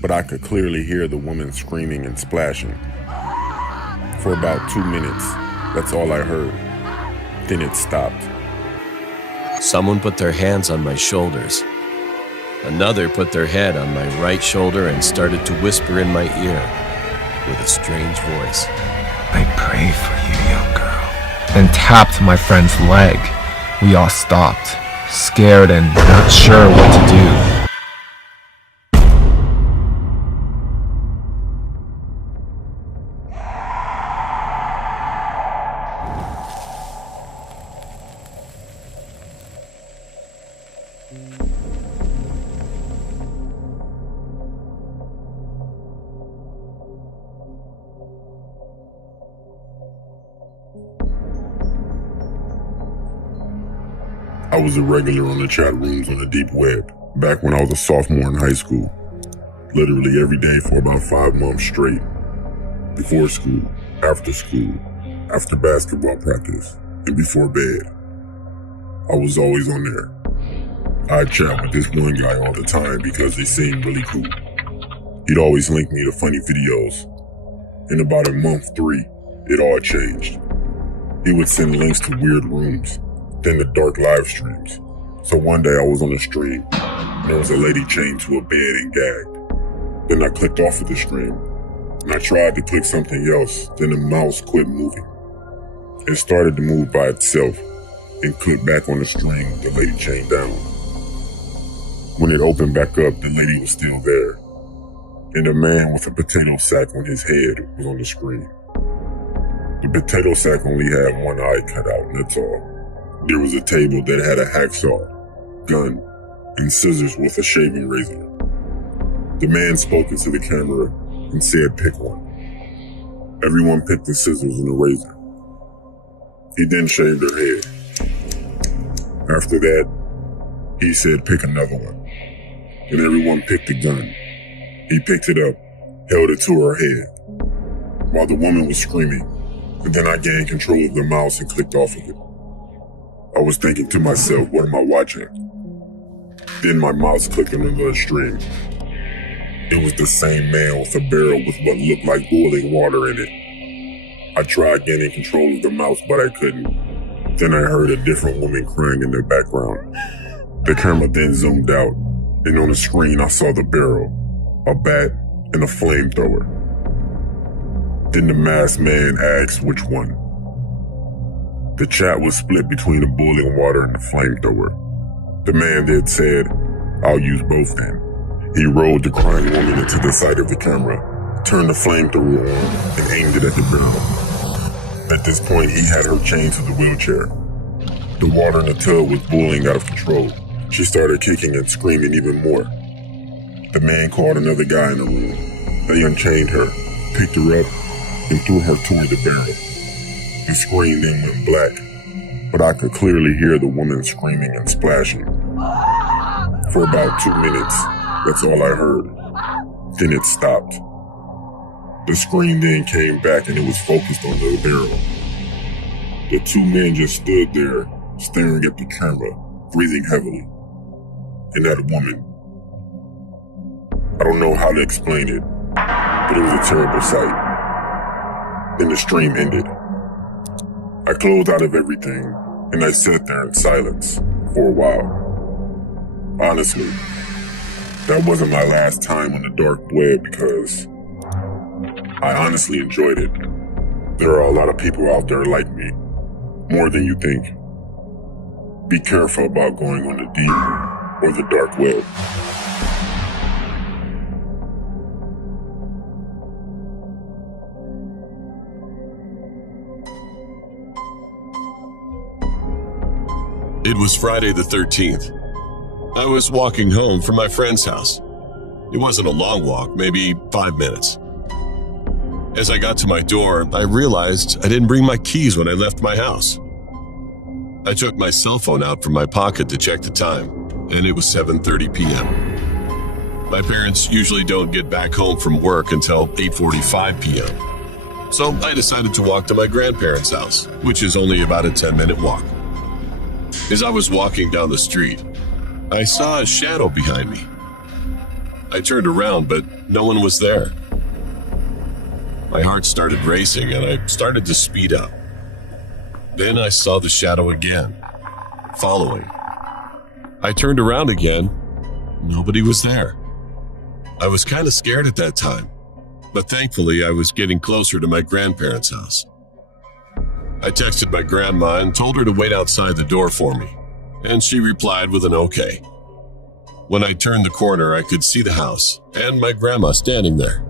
but I could clearly hear the woman screaming and splashing. For about 2 minutes, that's all I heard. Then it stopped. Someone put their hands on my shoulders. Another put their head on my right shoulder and started to whisper in my ear with a strange voice. I pray for you, young girl. And tapped my friend's leg. We all stopped, scared and not sure what to do. I was a regular on the chat rooms on the deep web, back when I was a sophomore in high school. Literally every day for about 5 months straight. Before school, after basketball practice, and before bed. I was always on there. I'd chat with this one guy all the time because he seemed really cool. He'd always link me to funny videos. In about a month 3, it all changed. He would send links to weird rooms, then the dark live streams. So one day I was on a stream, and there was a lady chained to a bed and gagged. Then I clicked off of the stream, and I tried to click something else, then the mouse quit moving. It started to move by itself, and clicked back on the stream with the lady chained down. When it opened back up, the lady was still there, and a man with a potato sack on his head was on the screen. The potato sack only had one eye cut out, and that's all. There was a table that had a hacksaw, gun, and scissors with a shaving razor. The man spoke into the camera and said, "Pick one." Everyone picked the scissors and the razor. He then shaved her head. After that, he said, "Pick another one." And everyone picked the gun. He picked it up, held it to her head, while the woman was screaming, and then I gained control of the mouse and clicked off of it. I was thinking to myself, what am I watching? Then my mouse clicked on another stream. It was the same man with a barrel with what looked like boiling water in it. I tried gaining control of the mouse, but I couldn't. Then I heard a different woman crying in the background. The camera then zoomed out, and on the screen I saw the barrel, a bat, and a flamethrower. Then the masked man asked which one. The chat was split between the boiling water and the flamethrower. The man then said, "I'll use both then." He rolled the crying woman into the side of the camera, turned the flamethrower on, and aimed it at the barrel. At this point, he had her chained to the wheelchair. The water in the tub was boiling out of control. She started kicking and screaming even more. The man called another guy in the room. They unchained her, picked her up, and threw her toward the barrel. The screen then went black, but I could clearly hear the woman screaming and splashing. For about 2 minutes, that's all I heard. Then it stopped. The screen then came back and it was focused on the barrel. The 2 men just stood there, staring at the camera, breathing heavily. And that woman. I don't know how to explain it, but it was a terrible sight. Then the stream ended. I closed out of everything, and I sat there in silence for a while. Honestly, that wasn't my last time on the dark web because I honestly enjoyed it. There are a lot of people out there like me, more than you think. Be careful about going on the deep or the dark web. It was Friday the 13th. I was walking home from my friend's house. It wasn't a long walk, maybe 5 minutes. As I got to my door, I realized I didn't bring my keys when I left my house. I took my cell phone out from my pocket to check the time, and it was 7:30 p.m. My parents usually don't get back home from work until 8:45 p.m. So I decided to walk to my grandparents' house, which is only about a 10-minute walk. As I was walking down the street, I saw a shadow behind me. I turned around, but no one was there. My heart started racing and I started to speed up. Then I saw the shadow again, following. I turned around again. Nobody was there. I was kind of scared at that time, but thankfully I was getting closer to my grandparents' house. I texted my grandma and told her to wait outside the door for me, and she replied with an okay. When I turned the corner, I could see the house and my grandma standing there.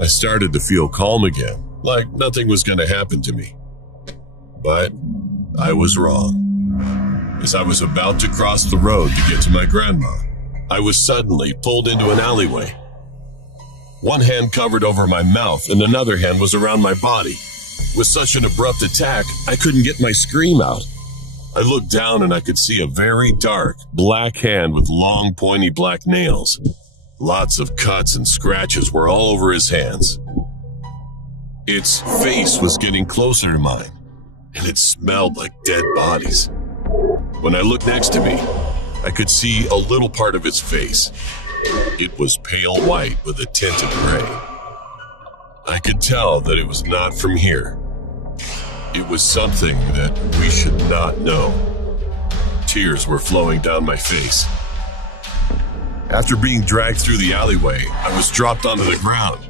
I started to feel calm again, like nothing was going to happen to me. But I was wrong. As I was about to cross the road to get to my grandma, I was suddenly pulled into an alleyway. One hand covered over my mouth and another hand was around my body. With such an abrupt attack, I couldn't get my scream out. I looked down and I could see a very dark, black hand with long, pointy black nails. Lots of cuts and scratches were all over his hands. Its face was getting closer to mine, and it smelled like dead bodies. When I looked next to me, I could see a little part of its face. It was pale white with a tint of gray. I could tell that it was not from here. It was something that we should not know. Tears were flowing down my face. After being dragged through the alleyway, I was dropped onto the ground.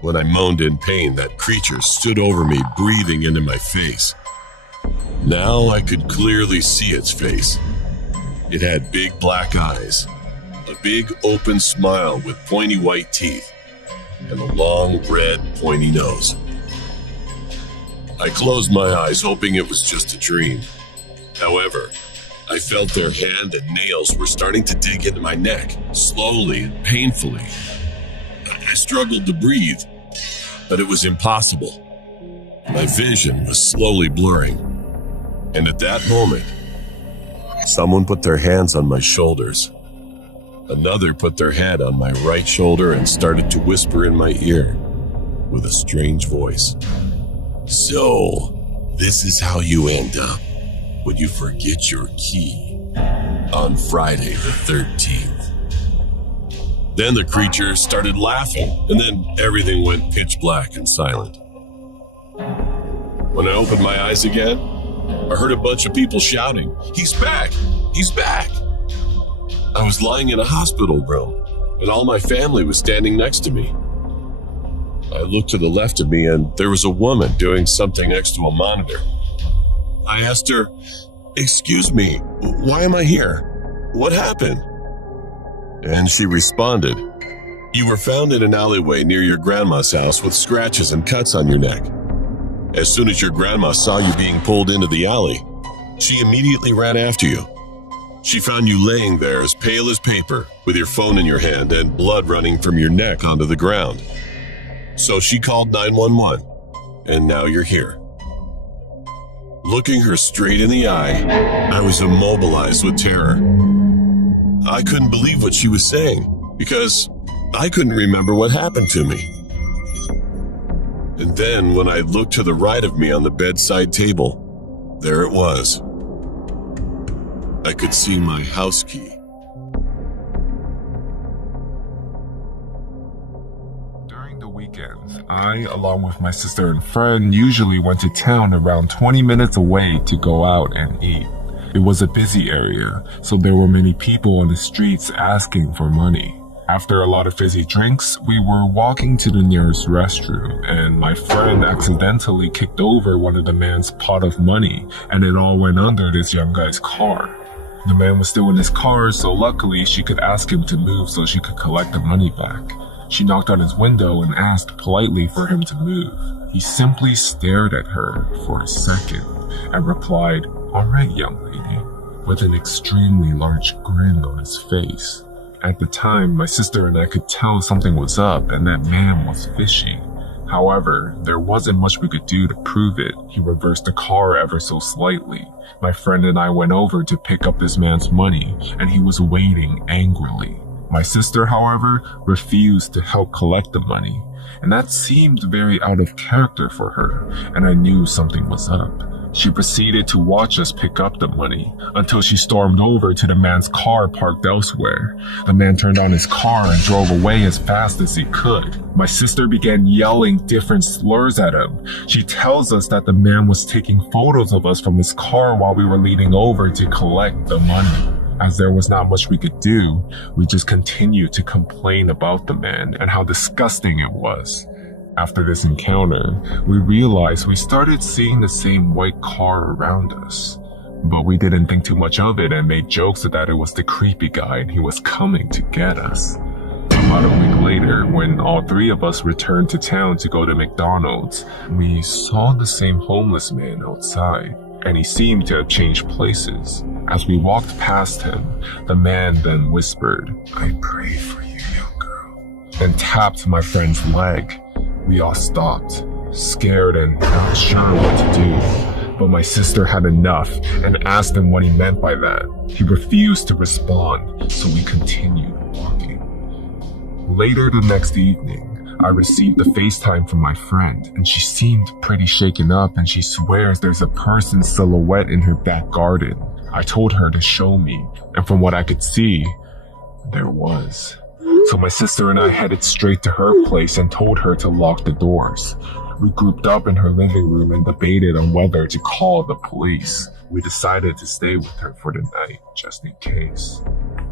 When I moaned in pain, that creature stood over me, breathing into my face. Now I could clearly see its face. It had big black eyes, a big open smile with pointy white teeth, and a long, red, pointy nose. I closed my eyes, hoping it was just a dream. However, I felt their hand and nails were starting to dig into my neck, slowly and painfully. I struggled to breathe, but it was impossible. My vision was slowly blurring, and at that moment, someone put their hands on my shoulders. Another put their head on my right shoulder and started to whisper in my ear with a strange voice. So, this is how you end up when you forget your key on Friday the 13th. Then the creature started laughing, and then everything went pitch black and silent. When I opened my eyes again, I heard a bunch of people shouting, "He's back! He's back!" I was lying in a hospital room, and all my family was standing next to me. I looked to the left of me, and there was a woman doing something next to a monitor. I asked her, "Excuse me, why am I here? What happened?" And she responded, "You were found in an alleyway near your grandma's house with scratches and cuts on your neck. As soon as your grandma saw you being pulled into the alley, she immediately ran after you. She found you laying there as pale as paper, with your phone in your hand and blood running from your neck onto the ground. So she called 911, and now you're here." Looking her straight in the eye, I was immobilized with terror. I couldn't believe what she was saying, because I couldn't remember what happened to me. And then when I looked to the right of me on the bedside table, there it was. I could see my house key. During the weekends, I, along with my sister and friend, usually went to town around 20 minutes away to go out and eat. It was a busy area, so there were many people on the streets asking for money. After a lot of fizzy drinks, we were walking to the nearest restroom, and my friend accidentally kicked over one of the man's pot of money, and it all went under this young guy's car. The man was still in his car, so luckily she could ask him to move so she could collect the money back. She knocked on his window and asked politely for him to move. He simply stared at her for a second and replied, "All right, young lady," with an extremely large grin on his face. At the time, my sister and I could tell something was up and that man was fishy. However, there wasn't much we could do to prove it. He reversed the car ever so slightly. My friend and I went over to pick up this man's money, and he was waiting angrily. My sister, however, refused to help collect the money, and that seemed very out of character for her, and I knew something was up. She proceeded to watch us pick up the money until she stormed over to the man's car parked elsewhere. The man turned on his car and drove away as fast as he could. My sister began yelling different slurs at him. She tells us that the man was taking photos of us from his car while we were leaning over to collect the money. As there was not much we could do, we just continued to complain about the man and how disgusting it was. After this encounter, we realized we started seeing the same white car around us. But we didn't think too much of it and made jokes that it was the creepy guy and he was coming to get us. About a week later, when all three of us returned to town to go to McDonald's, we saw the same homeless man outside, and he seemed to have changed places. As we walked past him, the man then whispered, "I pray for you, young girl," and tapped my friend's leg. We all stopped, scared and not sure what to do. But my sister had enough and asked him what he meant by that. He refused to respond, so we continued walking. Later the next evening, I received a FaceTime from my friend, and she seemed pretty shaken up, and she swears there's a person's silhouette in her back garden. I told her to show me, and from what I could see, there was. So my sister and I headed straight to her place and told her to lock the doors. We grouped up in her living room and debated on whether to call the police. We decided to stay with her for the night, just in case.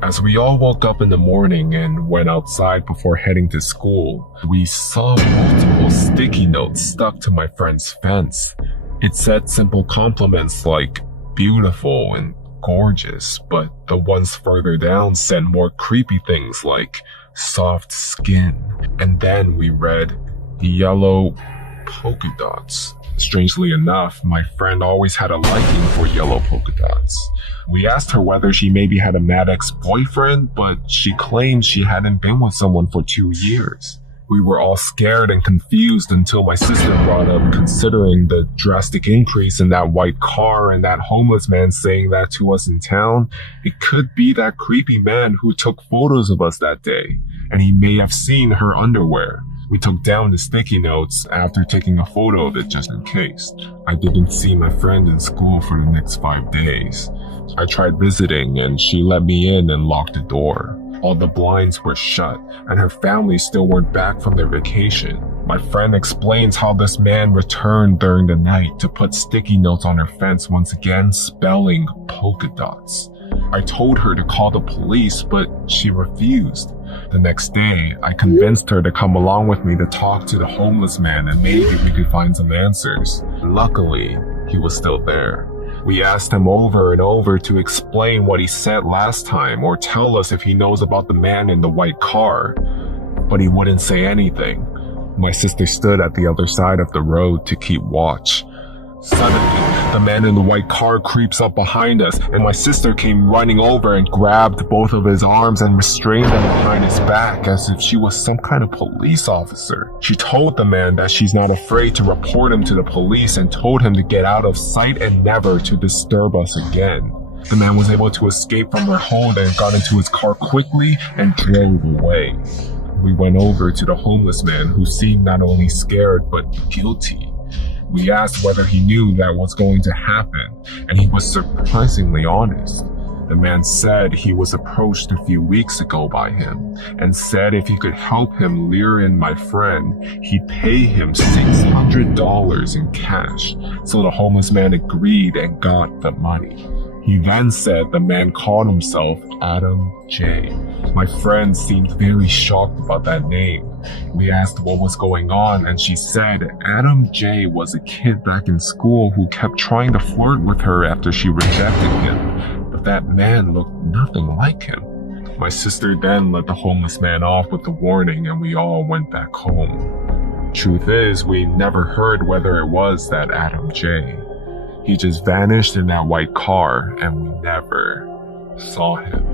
As we all woke up in the morning and went outside before heading to school, we saw multiple sticky notes stuck to my friend's fence. It said simple compliments like beautiful and gorgeous, but the ones further down said more creepy things like soft skin. And then we read yellow polka dots. Strangely enough, my friend always had a liking for yellow polka dots. We asked her whether she maybe had a mad ex-boyfriend, but she claimed she hadn't been with someone for 2 years. We were all scared and confused until my sister brought up considering the drastic increase in that white car and that homeless man saying that to us in town. It could be that creepy man who took photos of us that day, and he may have seen her underwear. We took down the sticky notes after taking a photo of it just in case. I didn't see my friend in school for the next 5 days. I tried visiting and she let me in and locked the door. All the blinds were shut and her family still weren't back from their vacation. My friend explains how this man returned during the night to put sticky notes on her fence, once again spelling polka dots. I told her to call the police, but she refused. The next day, I convinced her to come along with me to talk to the homeless man and maybe we could find some answers. Luckily, he was still there. We asked him over and over to explain what he said last time or tell us if he knows about the man in the white car, but he wouldn't say anything. My sister stood at the other side of the road to keep watch. Suddenly, the man in the white car creeps up behind us, and my sister came running over and grabbed both of his arms and restrained them behind his back as if she was some kind of police officer. She told the man that she's not afraid to report him to the police and told him to get out of sight and never to disturb us again. The man was able to escape from her hold and got into his car quickly and drove away. We went over to the homeless man, who seemed not only scared but guilty. We asked whether he knew that was going to happen, and he was surprisingly honest. The man said he was approached a few weeks ago by him, and said if he could help him lure in my friend, he'd pay him $600 in cash. So the homeless man agreed and got the money. He then said the man called himself Adam J. My friend seemed very shocked about that name. We asked what was going on, and she said Adam J was a kid back in school who kept trying to flirt with her after she rejected him, but that man looked nothing like him. My sister then let the homeless man off with the warning, and we all went back home. Truth is, we never heard whether it was that Adam J. He just vanished in that white car, and we never saw him.